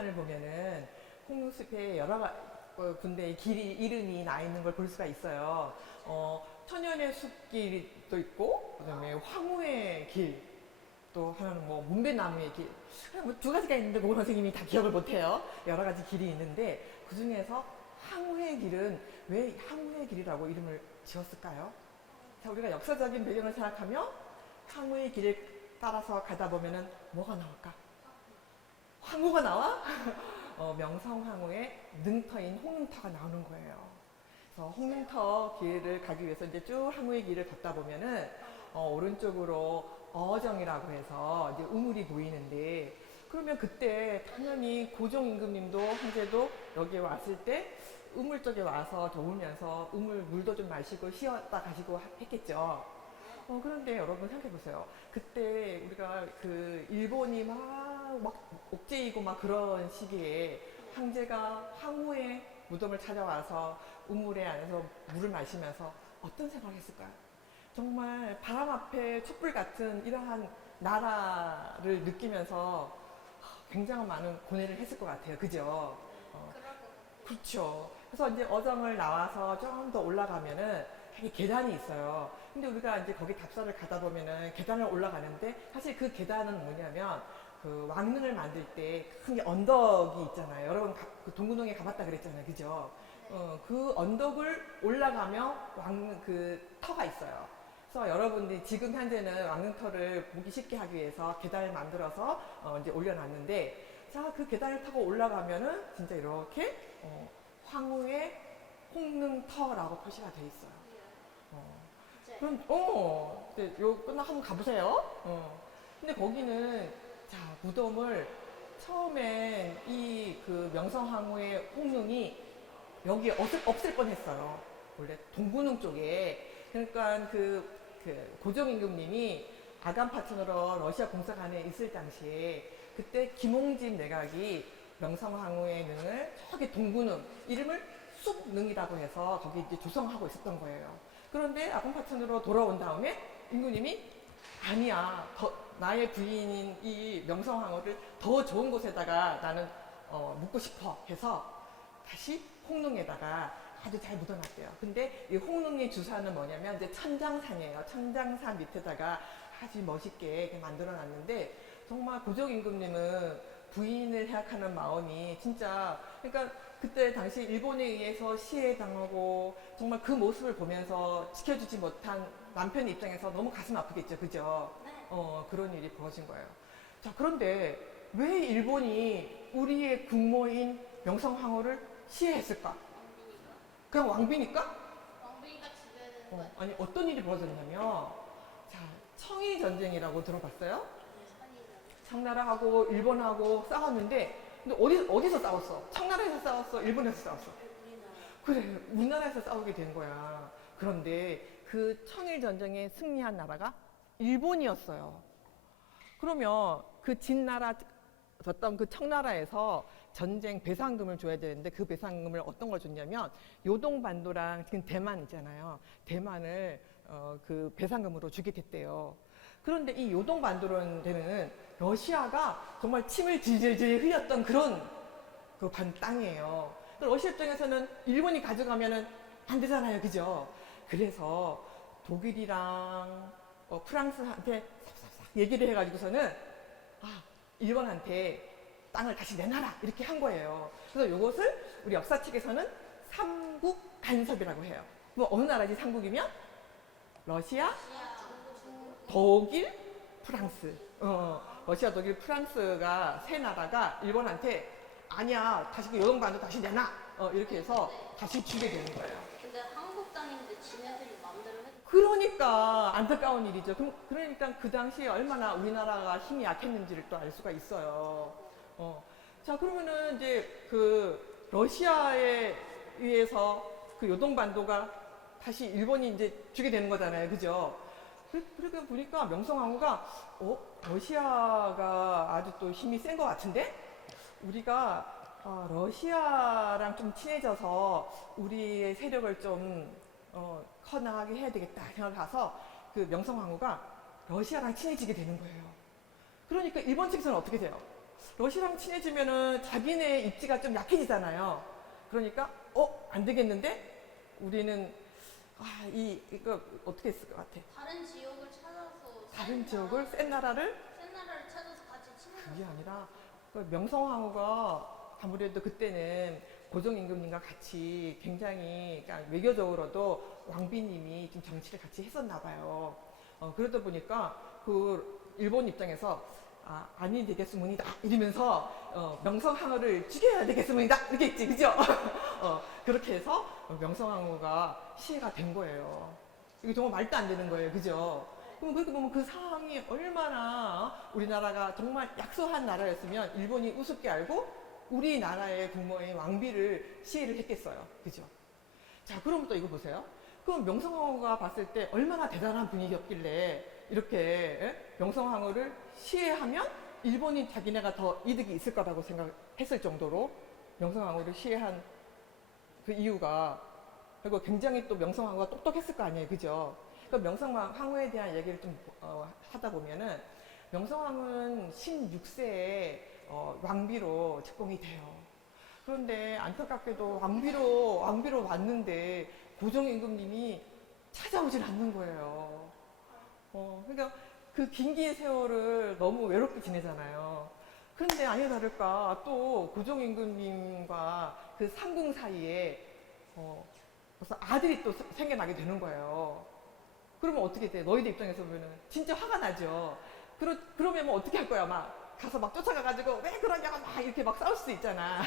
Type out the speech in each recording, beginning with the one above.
홍릉탄을 보면은 홍릉숲에 군데의 길이 이름이 나 있는 걸 볼 수가 있어요. 천연의 숲길도 있고, 그다음에 황후의 길, 또 하나는 뭐 문배나무의 길, 뭐 두 가지가 있는데 고 선생님이 다 기억을 못해요. 여러 가지 길이 있는데 그 중에서 황후의 길은 왜 황후의 길이라고 이름을 지었을까요? 자, 우리가 역사적인 배경을 생각하면 황후의 길을 따라서 가다 보면은 뭐가 나올까? 황후가 나와? 명성황후의 능터인 홍릉터가 나오는 거예요. 그래서 홍릉터 길을 가기 위해서 이제 쭉 황후의 길을 걷다 보면은 오른쪽으로 어정이라고 해서 이제 우물이 보이는데, 그러면 그때 당연히 고종 임금님도 현재도 여기에 왔을 때 우물 쪽에 와서 더우면서 우물 물도 좀 마시고 쉬었다 가시고 했겠죠. 그런데 여러분 생각해 보세요. 그때 우리가 그 일본이 막 옥죄이고 막 그런 시기에 황제가 황후의 무덤을 찾아와서 우물에 안에서 물을 마시면서 어떤 생각을 했을까요? 정말 바람 앞에 촛불 같은 이러한 나라를 느끼면서 굉장히 많은 고뇌를 했을 것 같아요. 그죠? 그렇죠. 그래서 이제 어정을 나와서 좀 더 올라가면은 계단이 있어요. 근데 우리가 이제 거기 답사를 가다 보면은 계단을 올라가는데, 사실 그 계단은 뭐냐면 그 왕릉을 만들 때 큰 게 언덕이 있잖아요. 여러분 그 동구동에 가봤다 그랬잖아요. 그죠? 그 언덕을 올라가면 그 터가 있어요. 그래서 여러분들이 지금 현재는 왕릉터를 보기 쉽게 하기 위해서 계단을 만들어서 이제 올려놨는데, 자, 그 계단을 타고 올라가면은 진짜 이렇게 황후의 홍릉터라고 표시가 돼 있어요. 그럼 이제 요 끝나 한번 가보세요. 근데 거기는 자, 무덤을 처음엔 이 그 명성황후의 홍릉이 여기에 없을 뻔했어요. 원래 동구릉 쪽에. 그러니까 그 고종 임금님이 아간 파천으로 러시아 공사관에 있을 당시에 그때 김홍진 내각이 명성황후의 능을 저기 동구릉, 이름을 쑥능이라고 해서 거기 이제 조성하고 있었던 거예요. 그런데 아간 파천으로 돌아온 다음에 임금님이 아니야, 나의 부인인 이 명성황후를 더 좋은 곳에다가 나는 묻고 싶어 해서 다시 홍릉에다가 아주 잘 묻어놨대요. 근데 이 홍릉의 주사는 뭐냐면 이제 천장산이에요. 천장산 밑에다가 아주 멋있게 이렇게 만들어놨는데, 정말 고종 임금님은 부인을 생각하는 마음이 진짜, 그러니까 그때 당시 일본에 의해서 시해당하고 정말 그 모습을 보면서 지켜주지 못한 남편 입장에서 너무 가슴 아프겠죠. 그죠? 그런 일이 벌어진 거예요. 자, 그런데 왜 일본이 우리의 국모인 명성황후를 시해했을까? 그냥 왕비니까? 왕비가 죽여야 되는 거 아니, 어떤 일이 벌어졌냐면, 자, 청일전쟁이라고 들어봤어요? 청나라하고 일본하고 싸웠는데, 근데 어디서 싸웠어? 청나라에서 싸웠어? 일본에서 싸웠어? 그래, 우리나라에서 싸우게 된 거야. 그런데 그 청일전쟁에 승리한 나라가 일본이었어요. 그러면 그 진나라, 졌던 그 청나라에서 전쟁 배상금을 줘야 되는데, 그 배상금을 어떤 걸 줬냐면 요동반도랑 지금 대만 있잖아요. 대만을 그 배상금으로 주게 됐대요. 그런데 이 요동반도라는 데는 러시아가 정말 침을 질질질 흘렸던 그런 그 땅이에요. 러시아 입장에서는 일본이 가져가면은 안 되잖아요. 그죠? 그래서 독일이랑 프랑스한테 싹싹싹 얘기를 해가지고서는 일본한테 땅을 다시 내놔라 이렇게 한 거예요. 그래서 이것을 우리 역사 책에서는 삼국 간섭이라고 해요. 뭐 어느 나라지 삼국이면? 러시아, 독일, 프랑스. 러시아, 독일, 프랑스가 세 나라가 일본한테 아니야, 다시 그 요동반도 다시 내놔. 이렇게 해서 다시 주게 되는 거예요. 근데 한국 땅인데 지네들이 마음대로 해도 그러니까 안타까운 일이죠. 그러니까 그 당시에 얼마나 우리나라가 힘이 약했는지를 또 알 수가 있어요. 자, 그러면은 이제 그 러시아에 의해서 그 요동반도가 다시 일본이 이제 주게 되는 거잖아요. 그죠? 그러니까 보니까 명성황후가 러시아가 아주 또 힘이 센 것 같은데 우리가 러시아랑 좀 친해져서 우리의 세력을 좀 커나가게 해야 되겠다 생각해서 그 명성황후가 러시아랑 친해지게 되는 거예요. 그러니까 일본 측에서는 어떻게 돼요? 러시아랑 친해지면은 자기네 입지가 좀 약해지잖아요. 그러니까 안 되겠는데 우리는 이거 어떻게 했을 것 같아? 다른 지역을 찾아서 다른 지역을 센 나라를 센 나라를 찾아서 같이 친해졌어. 그게 아니라 그 명성황후가 아무래도 그때는 고종임금님과 같이 굉장히 그러니까 외교적으로도 왕비님이 좀 정치를 같이 했었나 봐요. 그러다 보니까 그 일본 입장에서 아니 되겠습니다 이러면서 명성황후를 죽여야 되겠습니다 이렇게 했지 그죠? 그렇게 해서 명성황후가 시해가 된 거예요. 이거 정말 말도 안 되는 거예요 그죠? 그럼 그렇게 보면 그 상황이 얼마나 우리나라가 정말 약소한 나라였으면 일본이 우습게 알고 우리나라의 국모인 왕비를 시해를 했겠어요. 그죠? 자, 그럼 또 이거 보세요. 그럼 명성황후가 봤을 때 얼마나 대단한 분위기였길래 이렇게 명성황후를 시해하면 일본이 자기네가 더 이득이 있을 거라고 생각했을 정도로 명성황후를 시해한 그 이유가 그리고 굉장히 또 명성황후가 똑똑했을 거 아니에요. 그죠? 그 명성황후에 대한 얘기를 좀 하다 보면은 명성황후는 16세에 왕비로 책봉이 돼요. 그런데 안타깝게도 왕비로 왔는데 고종임금님이 찾아오질 않는 거예요. 그러니까 그 긴 세월을 너무 외롭게 지내잖아요. 그런데 아니나 다를까 또 고종임금님과 그 상궁 사이에 벌써 아들이 또 생겨나게 되는 거예요. 그러면 어떻게 돼? 너희들 입장에서 보면은 진짜 화가 나죠. 그러면 뭐 어떻게 할 거야? 막 가서 막 쫓아가가지고 왜 그러냐 막 이렇게 막 싸울 수 있잖아.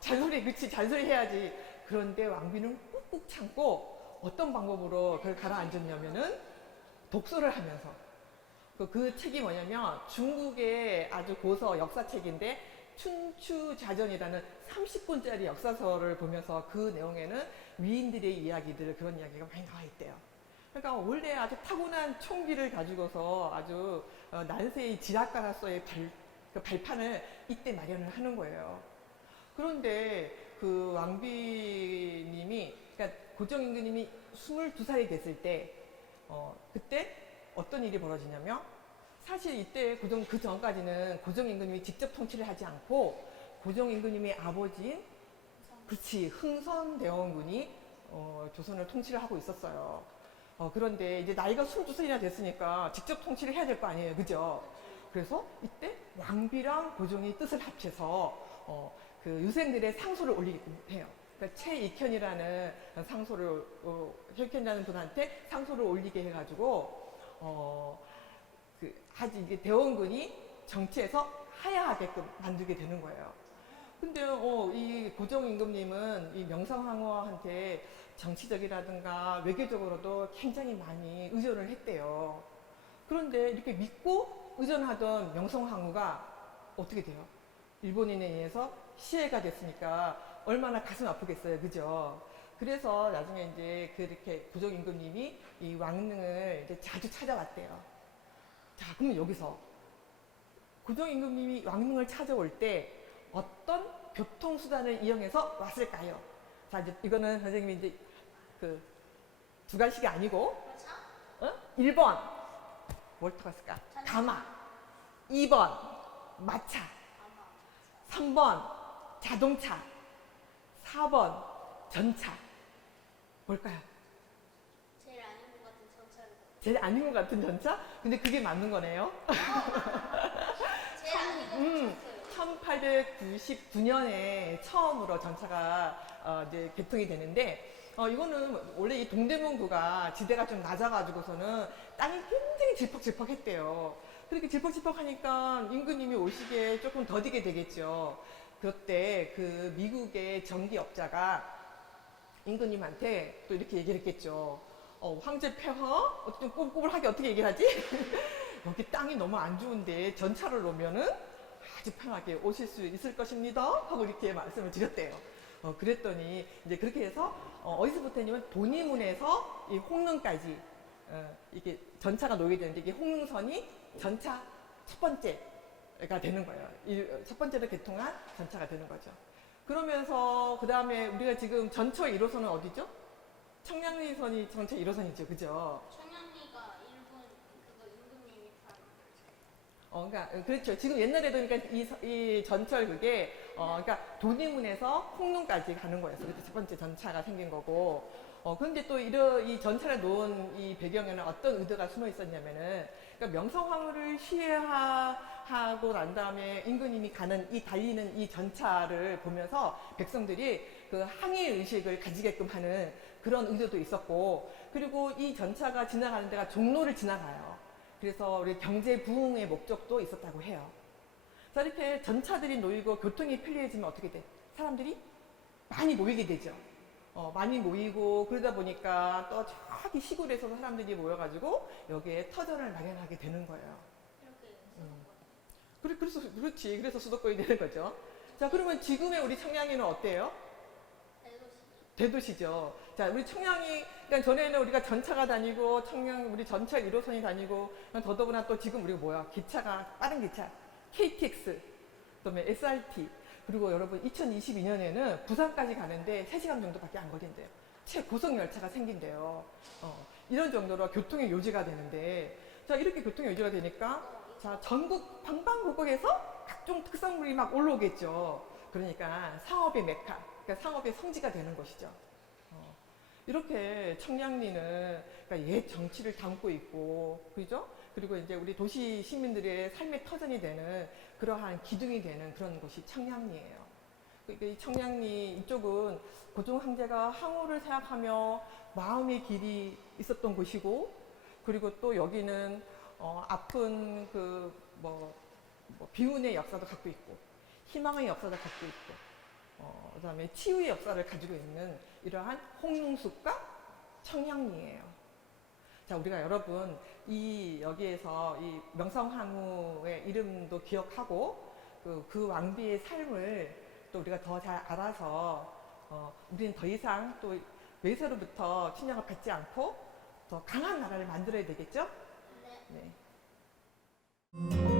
그치 잔소리 해야지. 그런데 왕비는 꾹꾹 참고 어떤 방법으로 그걸 가라앉았냐면은 독서를 하면서 그 책이 뭐냐면 중국의 아주 고서 역사책인데 춘추자전이라는 30분짜리 역사서를 보면서 그 내용에는 위인들의 이야기들 그런 이야기가 많이 나와 있대요. 그러니까 원래 아주 타고난 총기를 가지고서 아주 난세의 지략가로서의 그 발판을 이때 마련을 하는 거예요. 그런데 그 왕비님이 그러니까 고종임금님이 22살이 됐을 때 그때 어떤 일이 벌어지냐면 사실 이때 그 전까지는 고종임금님이 직접 통치를 하지 않고 고종임금님의 아버지인 그렇지 흥선대원군이 조선을 통치를 하고 있었어요. 그런데 이제 나이가 22살이나 됐으니까 직접 통치를 해야 될 거 아니에요. 그죠? 그래서 이때 왕비랑 고종이 뜻을 합쳐서 그 유생들의 상소를 올리게 해요. 그러니까 최익현이라는 상소를 혁현이라는 분한테 상소를 올리게 해가지고 아주 이게 대원군이 정치에서 하야하게끔 만들게 되는 거예요. 근데 이 고종임금님은 이 명성황후한테 정치적이라든가 외교적으로도 굉장히 많이 의존을 했대요. 그런데 이렇게 믿고 의존하던 명성황후가 어떻게 돼요? 일본인에 의해서 시해가 됐으니까 얼마나 가슴 아프겠어요. 그죠? 그래서 나중에 이제 그렇게 고종임금님이 이 왕릉을 이제 자주 찾아왔대요. 자, 그러면 여기서 고종임금님이 왕릉을 찾아올 때 어떤 교통수단을 이용해서 왔을까요? 자, 이제 이거는 선생님이 이제 그 주관식이 아니고, 1번, 뭘 타갔을까? 가마. 2번, 마차. 3번, 자동차. 4번, 전차. 뭘까요? 제일 아닌 것 같은 전차를. 제일 아닌 것 같은 전차? 근데 그게 맞는 거네요. 제일 아닌 것 같았어요. 1899년에 처음으로 전차가 이제 개통이 되는데 이거는 원래 이 동대문구가 지대가 좀 낮아가지고서는 땅이 굉장히 질퍽질퍽했대요. 그렇게 질퍽질퍽하니까 임금님이 오시기에 조금 더디게 되겠죠. 그때 그 미국의 전기업자가 임금님한테 또 이렇게 얘기를 했겠죠. 황제 폐하? 어쨌든 꼬불꼬불하게 어떻게 얘기를 하지? 여기 땅이 너무 안 좋은데 전차를 놓으면은 아주 편하게 오실 수 있을 것입니다. 하고 이렇게 말씀을 드렸대요. 그랬더니 이제 그렇게 해서 어디서부터냐면 도니문에서 이 홍릉까지 이게 전차가 놓이게 되는데 이게 홍릉선이 전차 첫 번째가 되는 거예요. 첫 번째로 개통한 전차가 되는 거죠. 그러면서 그 다음에 우리가 지금 전처 1호선은 어디죠? 청량리선이 전처 1호선이죠. 그죠? 청량리가 일본 그거 임금님이 그러니까 그렇죠. 지금 옛날에도 그러니까 이 전철 그게 그러니까 돈이문에서 홍릉까지 가는 거였어요. 그때 첫 번째 전차가 생긴 거고. 그런데 또 이 전차를 놓은 이 배경에는 어떤 의도가 숨어 있었냐면은, 그러니까 명성황후를 시해하고 난 다음에 임금님이 가는 이 달리는 이 전차를 보면서 백성들이 그 항의 의식을 가지게끔 하는 그런 의도도 있었고, 그리고 이 전차가 지나가는 데가 종로를 지나가요. 그래서 우리 경제 부흥의 목적도 있었다고 해요. 자, 이렇게 전차들이 놓이고 교통이 편리해지면 어떻게 돼? 사람들이 많이 모이게 되죠. 많이 모이고 그러다 보니까 또 저기 시골에서 사람들이 모여가지고 여기에 터전을 마련하게 되는 거예요. 이렇게 그렇지. 그래서 수도권이 되는 거죠. 자, 그러면 지금의 우리 청량리는 어때요? 대도시. 대도시죠. 자, 우리 청량리, 그러니까 전에는 우리가 전차가 다니고, 우리 전철 1호선이 다니고, 더더구나 또 지금 우리가 뭐야? 기차가, 빠른 기차, KTX, 그다음에 SRT, 그리고 여러분 2022년에는 부산까지 가는데 3시간 정도밖에 안 걸린대요. 최고속 열차가 생긴대요. 이런 정도로 교통의 요지가 되는데, 자, 이렇게 교통의 요지가 되니까, 자, 전국 방방곡곡에서 각종 특산물이 막 올라오겠죠. 그러니까 상업의 메카, 그러니까 상업의 성지가 되는 것이죠. 이렇게 청량리는 그러니까 옛 정치를 담고 있고, 그죠? 그리고 이제 우리 도시 시민들의 삶의 터전이 되는 그러한 기둥이 되는 그런 곳이 청량리예요. 그러니까 이 청량리 이쪽은 고종 황제가 항우를 생각하며 마음의 길이 있었던 곳이고, 그리고 또 여기는 아픈 비운의 역사도 갖고 있고, 희망의 역사도 갖고 있고, 그다음에 치유의 역사를 가지고 있는 이러한 홍릉숲과 청량리예요. 자, 우리가 여러분 여기에서 이 명성황후의 이름도 기억하고 그 왕비의 삶을 또 우리가 더 잘 알아서 우리는 더 이상 또 외세로부터 침략을 받지 않고 더 강한 나라를 만들어야 되겠죠? 네. 네.